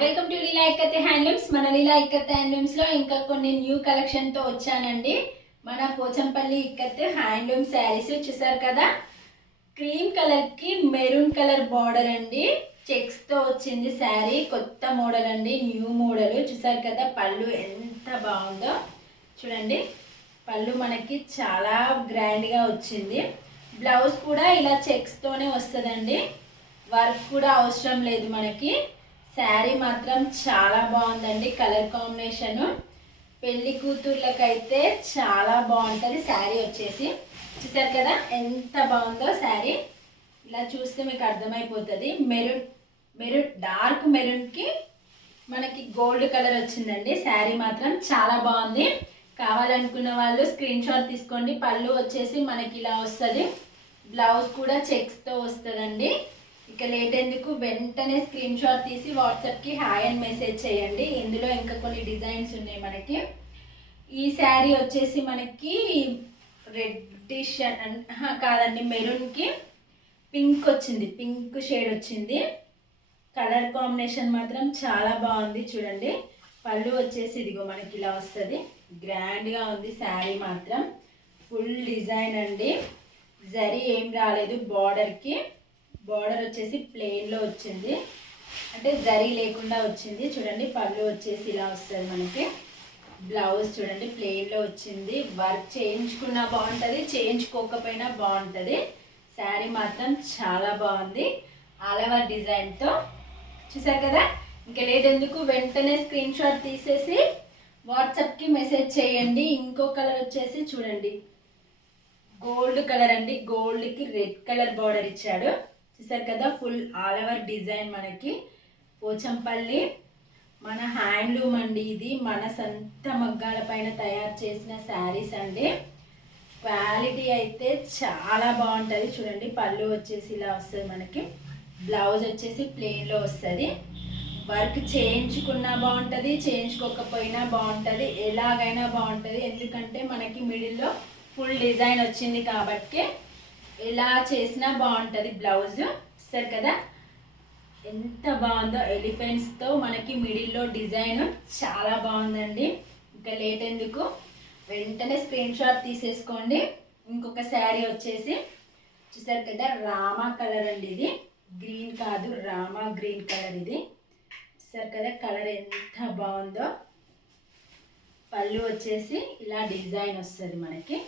Welcome to Leela ikat handlooms. మన లీలా ikat handlooms లో ఇంకా కొన్ని న్యూ కలెక్షన్ తో వచ్చానండి. మన పోచంపల్లి ఇక్కత్ హ్యాండ్లూమ్ శారీస్ చూసారు కదా. క్రీమ్ కలర్ కి మెరూన్ కలర్ బార్డర్ అండి, చెక్స్ తో వచ్చింది శారీ. కొత్త మోడల్ అండి, న్యూ మోడల్. చూసారు కదా పళ్ళు ఎంత బాగుందో చూడండి. పళ్ళు మనకి చాలా గ్రాండ్ గా వచ్చింది. బ్లౌజ్ కూడా ఇలా చెక్స్ తోనే వస్తుందండి, వర్క్ కూడా అవసరం లేదు మనకి. శారీ మాత్రం చాలా బాగుందండి. కలర్ కాంబినేషన్ పెళ్లి కూతుర్లకైతే చాలా బాగుంటుంది. శారీ వచ్చేసి చూసారు కదా ఎంత బాగుందో శారీ. ఇలా చూస్తే మీకు అర్థమైపోతుంది. మెరూన్ డార్క్ మెరూన్కి మనకి గోల్డ్ కలర్ వచ్చిందండి. శారీ మాత్రం చాలా బాగుంది. కావాలనుకున్న వాళ్ళు స్క్రీన్ షాట్ తీసుకోండి. పళ్ళు వచ్చేసి మనకి ఇలా వస్తుంది, బ్లౌజ్ కూడా చెక్స్తో వస్తుందండి. ఇక లేట్ ఎందుకు, వెంటనే స్క్రీన్ షాట్ తీసి వాట్సాప్కి హాయ్ అని మెసేజ్ చేయండి. ఇందులో ఇంకా కొన్ని డిజైన్స్ ఉన్నాయి మనకి. ఈ శారీ వచ్చేసి మనకి రెడ్డిష్ కాదండి, మెరూన్కి పింక్ వచ్చింది, పింక్ షేడ్ వచ్చింది. కలర్ కాంబినేషన్ మాత్రం చాలా బాగుంది చూడండి. పళ్ళు వచ్చేసి ఇదిగో మనకి ఇలా వస్తుంది, గ్రాండ్గా ఉంది శారీ మాత్రం. ఫుల్ డిజైన్ అండి, జరీ ఏం రాలేదు. బార్డర్ వచ్చేసి ప్లెయిన్లో వచ్చింది, అంటే జరీ లేకుండా వచ్చింది చూడండి. పళ్ళు వచ్చేసి ఇలా వస్తుంది మనకి. బ్లౌజ్ చూడండి ప్లెయిన్లో వచ్చింది. వర్క్ చేయించుకున్నా బాగుంటుంది, చేయించుకోకపోయినా బాగుంటుంది. శారీ మాత్రం చాలా బాగుంది, ఆల్ ఓవర్ డిజైన్తో. చూసారు కదా. ఇంకా లేట్ ఎందుకు, వెంటనే స్క్రీన్ షాట్ తీసేసి వాట్సాప్కి మెసేజ్ చేయండి. ఇంకో కలర్ వచ్చేసి చూడండి, గోల్డ్ కలర్ అండి. గోల్డ్కి రెడ్ కలర్ బార్డర్ ఇచ్చాడు. చూసారు కదా, ఫుల్ ఆల్ ఓవర్ డిజైన్ మనకి. పోచంపల్లి మన హ్యాండ్లూమ్ అండి ఇది. మన సొంత మగ్గాల పైన తయారు చేసిన శారీస్ అండి. క్వాలిటీ అయితే చాలా బాగుంటుంది చూడండి. పళ్ళు వచ్చేసి ఇలా వస్తుంది మనకి. బ్లౌజ్ వచ్చేసి ప్లెయిన్లో వస్తుంది. వర్క్ చేయించుకున్నా బాగుంటుంది, చేయించుకోకపోయినా బాగుంటుంది, ఎలాగైనా బాగుంటుంది. ఎందుకంటే మనకి మిడిల్లో ఫుల్ డిజైన్ వచ్చింది కాబట్టి ఎలా చేసినా బాగుంటుంది. బ్లౌజ్ చూస్తారు కదా ఎంత బాగుందో. ఎలిఫెంట్స్తో మనకి మిడిల్లో డిజైన్ చాలా బాగుందండి. ఇంకా లేట్ ఎందుకు, వెంటనే స్క్రీన్ షాట్ తీసేసుకోండి. ఇంకొక శారీ వచ్చేసి చూసారు కదా, రామా కలర్ అండి ఇది. గ్రీన్ కాదు, రామా గ్రీన్ కలర్ ఇది. చూసారు కదా కలర్ ఎంత బాగుందో. పళ్ళు వచ్చేసి ఇలా డిజైన్ వస్తుంది మనకి.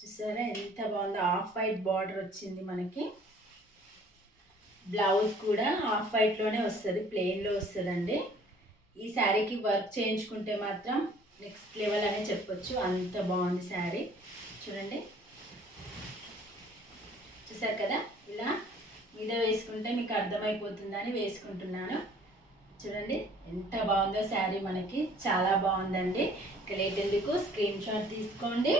చూసారా ఎంత బాగుందో. ఆఫ్ వైట్ బార్డర్ వచ్చింది మనకి. బ్లౌజ్ కూడా ఆఫ్ వైట్లోనే వస్తుంది, ప్లెయిన్లో వస్తుందండి. ఈ శారీకి వర్క్ చేయించుకుంటే మాత్రం నెక్స్ట్ లెవెల్ అనే చెప్పొచ్చు, అంత బాగుంది శారీ. చూడండి చూసారు కదా, ఇలా మీద వేసుకుంటే మీకు అర్థమైపోతుందని వేసుకుంటున్నాను. చూడండి ఎంత బాగుందో శారీ మనకి, చాలా బాగుందండి. ఇక లేట్ ఎందుకు, స్క్రీన్ షాట్ తీసుకోండి,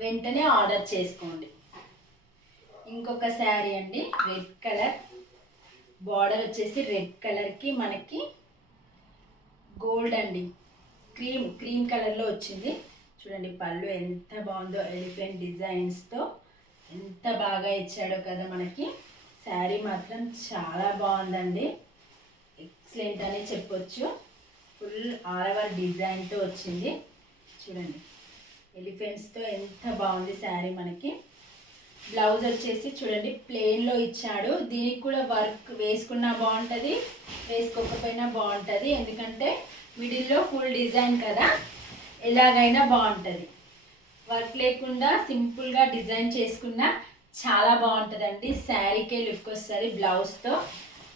వెంటనే ఆర్డర్ చేసుకోండి. ఇంకొక శారీ అండి, రెడ్ కలర్ బార్డర్ వచ్చేసి రెడ్ కలర్కి మనకి గోల్డ్ అండి, క్రీమ్ కలర్లో వచ్చింది చూడండి. పళ్ళు ఎంత బాగుందో, ఎలిఫెంట్ డిజైన్స్తో ఎంత బాగా ఇచ్చాడో కదా మనకి. శారీ మాత్రం చాలా బాగుందండి, ఎక్సలెంట్ అని చెప్పొచ్చు. ఫుల్ ఆల్ ఓవర్ డిజైన్తో వచ్చింది చూడండి. ఎలిఫెంట్స్తో ఎంత బాగుంది శారీ మనకి. బ్లౌజ్ వచ్చేసి చూడండి ప్లెయిన్లో ఇచ్చాడు. దీనికి కూడా వర్క్ వేసుకున్నా బాగుంటుంది, వేసుకోకపోయినా బాగుంటుంది. ఎందుకంటే మిడిల్లో ఫుల్ డిజైన్ కదా, ఎలాగైనా బాగుంటుంది. వర్క్ లేకుండా సింపుల్గా డిజైన్ చేసుకున్నా చాలా బాగుంటుందండి. శారీకే లుక్ వస్తుంది బ్లౌజ్తో.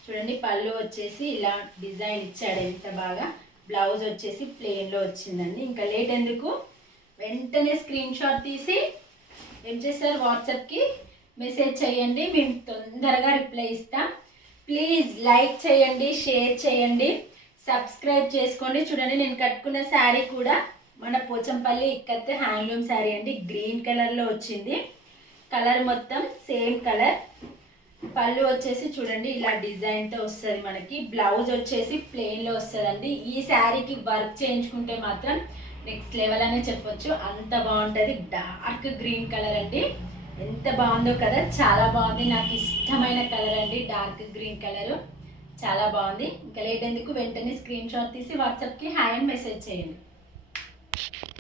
చూడండి పళ్ళు వచ్చేసి ఇలా డిజైన్ ఇచ్చాడు ఎంత బాగా. బ్లౌజ్ వచ్చేసి ప్లెయిన్లో వచ్చిందండి. ఇంకా లేట్ ఎందుకు, వెంటనే స్క్రీన్ షాట్ తీసి ఏం చేస్తారు, వాట్సాప్కి మెసేజ్ చేయండి, మేము తొందరగా రిప్లై ఇస్తాం. ప్లీజ్ లైక్ చేయండి, షేర్ చేయండి, సబ్స్క్రైబ్ చేసుకోండి. చూడండి నేను కట్టుకున్న శారీ కూడా మన పోచంపల్లి ఇక్కత్ హ్యాండ్లూమ్ శారీ అండి. గ్రీన్ కలర్లో వచ్చింది, కలర్ మొత్తం సేమ్ కలర్. పళ్ళు వచ్చేసి చూడండి ఇలా డిజైన్తో వస్తుంది మనకి. బ్లౌజ్ వచ్చేసి ప్లెయిన్లో వస్తుందండి. ఈ శారీకి వర్క్ చేయించుకుంటే మాత్రం నెక్స్ట్ లెవెల్ అనే చెప్పొచ్చు, అంత బాగుంటుంది. డార్క్ గ్రీన్ కలర్ అండి, ఎంత బాగుందో కదా, చాలా బాగుంది. నాకు ఇష్టమైన కలర్ అండి డార్క్ గ్రీన్ కలరు. చాలా బాగుంది. ఇంకా లేట్ ఎందుకు, వెంటనే స్క్రీన్ షాట్ తీసి వాట్సాప్కి హాయ్ అని మెసేజ్ చేయండి.